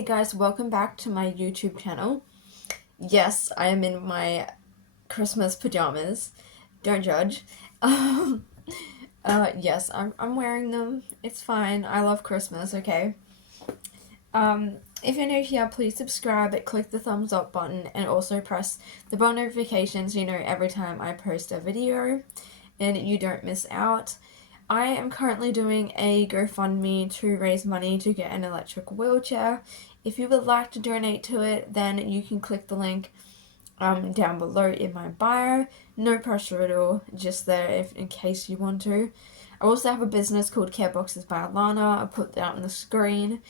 Hey guys, welcome back to my YouTube channel. Yes, I am in my Christmas pajamas. Don't judge. Yes, I'm wearing them. It's fine. I love Christmas, okay? If you're new here, please subscribe, click the thumbs up button, and also press the bell notification so you know every time I post a video and you don't miss out. I am currently doing a GoFundMe to raise money to get an electric wheelchair. If you would like to donate to it, then you can click the link down below in my bio. No pressure at all, just there in case you want to. I also have a business called Care Boxes by Alana. I'll put that on the screen.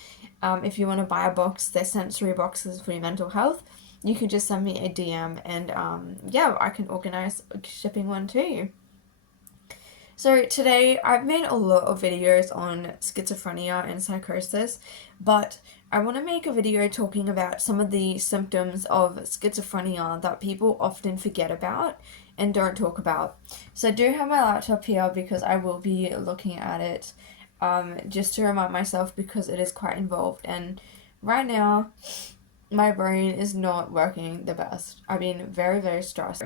If you want to buy a box, they're sensory boxes for your mental health. You can just send me a DM and yeah, I can organize shipping one to you. So today I've made a lot of videos on schizophrenia and psychosis, but I want to make a video talking about some of the symptoms of schizophrenia that people often forget about and don't talk about. So I do have my laptop here because I will be looking at it just to remind myself because it is quite involved, and right now my brain is not working the best. I've been very, very stressed.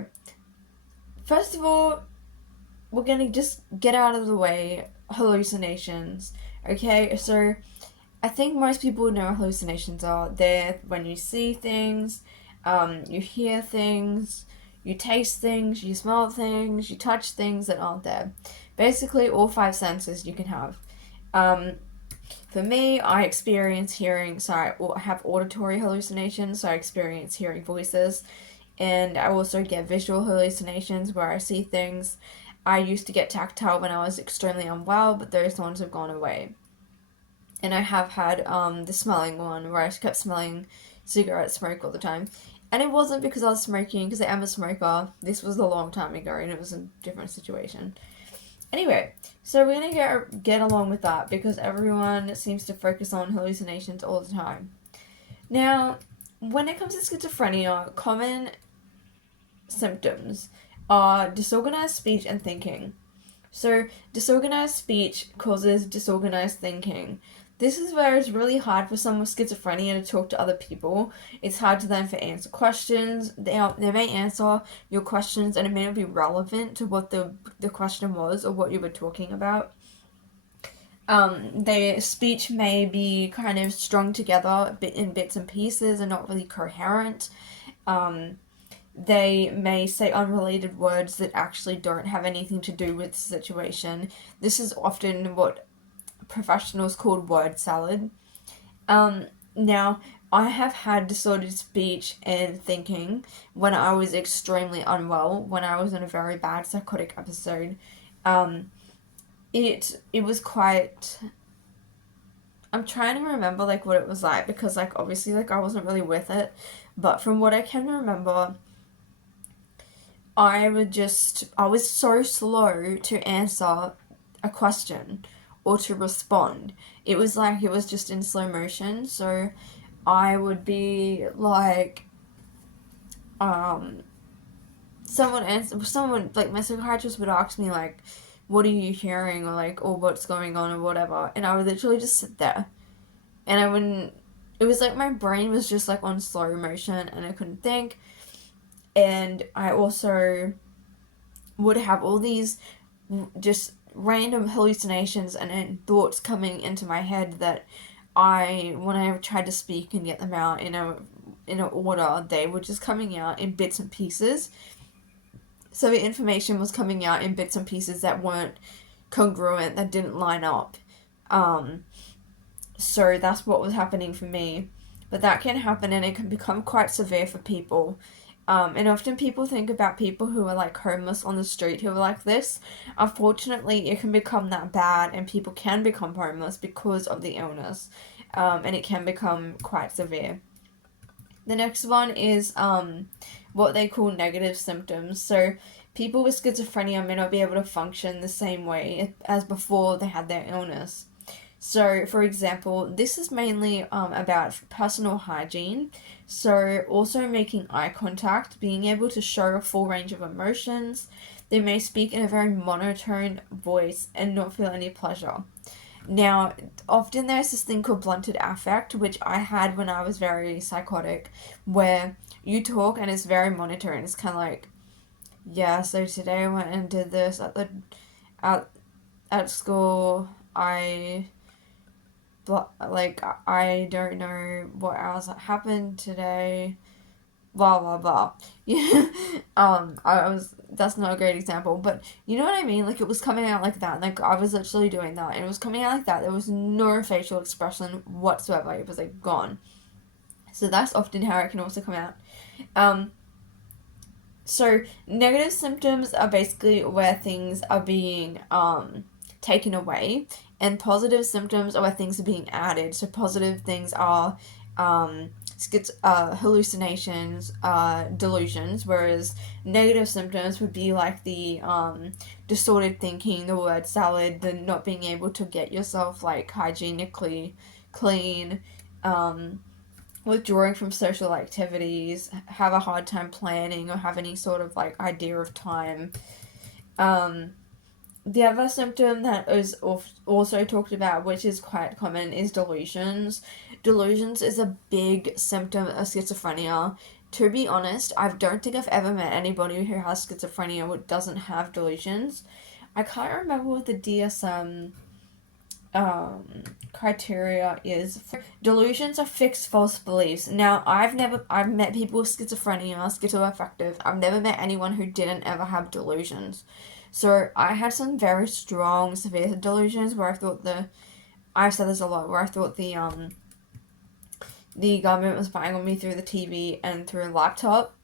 First of all, we're gonna just get out of the way hallucinations, okay? So I think most people know what hallucinations are. They're when you see things, you hear things, you taste things, you smell things, you touch things that aren't there. Basically, all five senses you can have. For me, I experience hearing, I have auditory hallucinations, so I experience hearing voices, and I also get visual hallucinations where I see things. I used to get tactile when I was extremely unwell, but those ones have gone away. And I have had the smelling one where I kept smelling cigarette smoke all the time. And it wasn't because I was smoking, because I am a smoker. This was a long time ago and it was a different situation. Anyway, so we're gonna get along with that because everyone seems to focus on hallucinations all the time. Now, when it comes to schizophrenia, common symptoms are disorganized speech and thinking. So, disorganized speech causes disorganized thinking. This is where it's really hard for someone with schizophrenia to talk to other people. It's hard to them to answer questions. They may answer your questions and it may not be relevant to what the question was or what you were talking about. Their speech may be kind of strung together in bits and pieces and not really coherent. They may say unrelated words that actually don't have anything to do with the situation. This is often what professionals call word salad. Now, I have had disordered speech and thinking when I was extremely unwell, when I was in a very bad psychotic episode. It was quite... I'm trying to remember, like, what it was like, because, like, obviously, like, I wasn't really with it, but from what I can remember, I was so slow to answer a question or to respond. It was like it was just in slow motion, so I would be like, someone, like, my psychiatrist would ask me, like, what are you hearing, or, like, or what's going on, or whatever, and I would literally just sit there, and I wouldn't, it was like my brain was just, like, on slow motion, and I couldn't think. And I also would have all these just random hallucinations and thoughts coming into my head that when I tried to speak and get them out in an order, they were just coming out in bits and pieces. So the information was coming out in bits and pieces that weren't congruent, that didn't line up. So that's what was happening for me. But that can happen and it can become quite severe for people. And often people think about people who are, like, homeless on the street who are like this. Unfortunately, it can become that bad and people can become homeless because of the illness. And it can become quite severe. The next one is what they call negative symptoms. So people with schizophrenia may not be able to function the same way as before they had their illness. So, for example, this is mainly about personal hygiene. So, also making eye contact, being able to show a full range of emotions. They may speak in a very monotone voice and not feel any pleasure. Now, often there's this thing called blunted affect, which I had when I was very psychotic, where you talk and it's very monotone. It's kind of like, yeah, so today I went and did this at at school. I don't know what else happened today. Blah blah blah. Yeah. I was That's not a great example, but you know what I mean. Like it was coming out like that. Like I was literally doing that, and it was coming out like that. There was no facial expression whatsoever. It was like gone. So that's often how it can also come out. Um, so negative symptoms are basically where things are being taken away, and positive symptoms are where things are being added. So positive things are hallucinations, delusions, whereas negative symptoms would be like the disordered thinking, the word salad, the not being able to get yourself like hygienically clean, um, withdrawing from social activities, have a hard time planning or have any sort of like idea of time. Um, the other symptom that is also talked about, which is quite common, is delusions. Delusions is a big symptom of schizophrenia. To be honest, I don't think I've ever met anybody who has schizophrenia who doesn't have delusions. I can't remember what the DSM criteria is. Delusions are fixed false beliefs. Now, I've met people with schizophrenia, schizoaffective. I've never met anyone who didn't ever have delusions. So I had some very strong, severe delusions where I've said this a lot, where I thought the government was spying on me through the TV and through a laptop.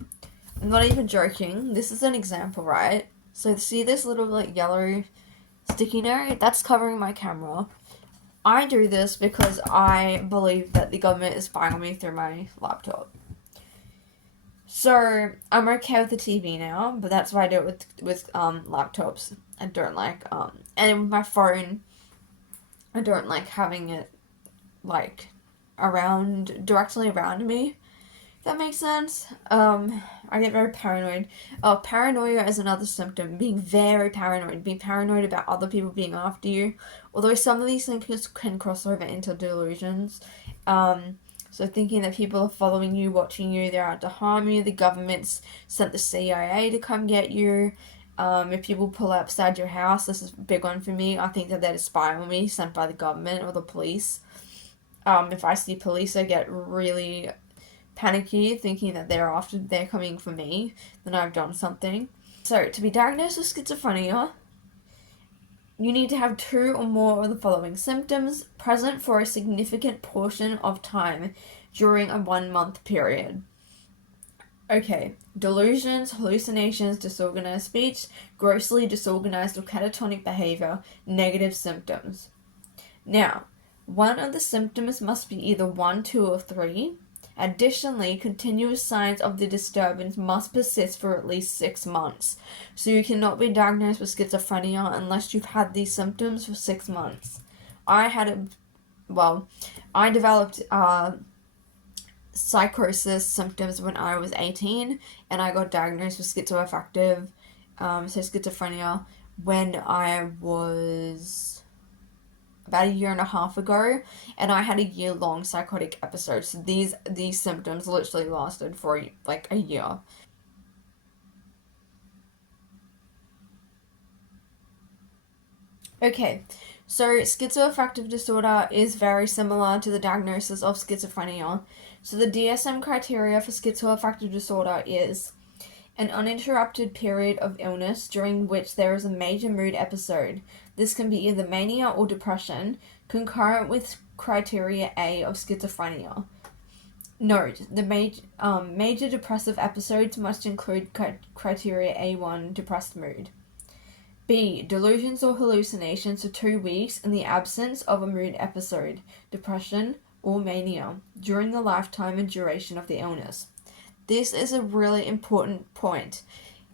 I'm not even joking. This is an example, right? So see this little like yellow sticky note? That's covering my camera. I do this because I believe that the government is spying on me through my laptop. So I'm okay with the TV now, but that's why I do it with laptops. I don't like and with my phone, I don't like having it like directly around me. If that makes sense. I get very paranoid. Oh, paranoia is another symptom. Being very paranoid. Being paranoid about other people being after you. Although some of these things can cross over into delusions. So thinking that people are following you, watching you, they're out to harm you. The government's sent the CIA to come get you. If people pull up outside your house, this is a big one for me. I think that they're spying on me, sent by the government or the police. If I see police, I get really panicky, thinking that they're coming for me, then I've done something. So, to be diagnosed with schizophrenia, you need to have 2 or more of the following symptoms present for a significant portion of time during a 1-month period. Okay, delusions, hallucinations, disorganized speech, grossly disorganized or catatonic behavior, negative symptoms. Now, one of the symptoms must be either 1, 2, or 3. Additionally, continuous signs of the disturbance must persist for at least 6 months. So you cannot be diagnosed with schizophrenia unless you've had these symptoms for 6 months. I developed psychosis symptoms when I was 18, and I got diagnosed with schizoaffective, so schizophrenia, when I was about a year and a half ago, and I had a year-long psychotic episode. So these symptoms literally lasted for like a year. Okay, so schizoaffective disorder is very similar to the diagnosis of schizophrenia. So the DSM criteria for schizoaffective disorder is an uninterrupted period of illness during which there is a major mood episode. This can be either mania or depression, concurrent with criteria A of schizophrenia. Note, the major depressive episodes must include criteria A1, depressed mood. B. Delusions or hallucinations for 2 weeks in the absence of a mood episode, depression, or mania during the lifetime and duration of the illness. This is a really important point.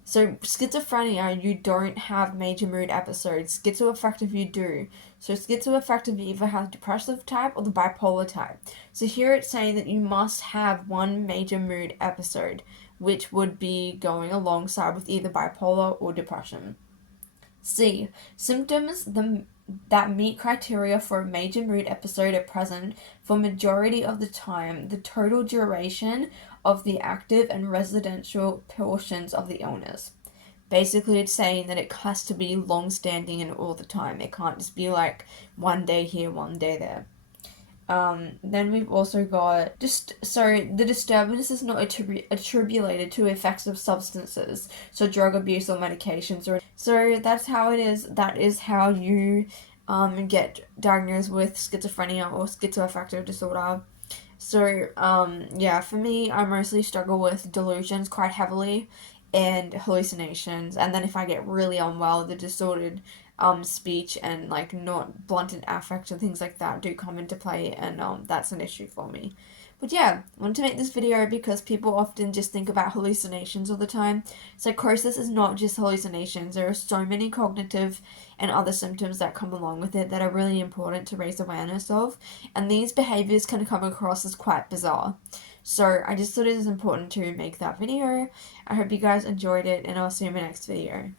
So schizophrenia, you don't have major mood episodes. Schizoaffective, you do. So schizoaffective, you either have depressive type or the bipolar type. So here it's saying that you must have 1 major mood episode, which would be going alongside with either bipolar or depression. C. Symptoms. The that meet criteria for a major mood episode are present for majority of the time, the total duration of the active and residential portions of the illness. Basically, it's saying that it has to be long-standing and all the time. It can't just be like one day here, one day there. Then we've also got the disturbance is not attributed to effects of substances, so drug abuse or medications, or so that's how it is. That is how you get diagnosed with schizophrenia or schizoaffective disorder. So yeah, for me, I mostly struggle with delusions quite heavily and hallucinations, and then if I get really unwell, the disordered speech and like not blunted affect and things like that do come into play, and that's an issue for me. But yeah, I wanted to make this video because people often just think about hallucinations all the time. Psychosis is not just hallucinations. There are so many cognitive and other symptoms that come along with it that are really important to raise awareness of, and these behaviors can come across as quite bizarre. So I just thought it was important to make that video. I hope you guys enjoyed it, and I'll see you in my next video.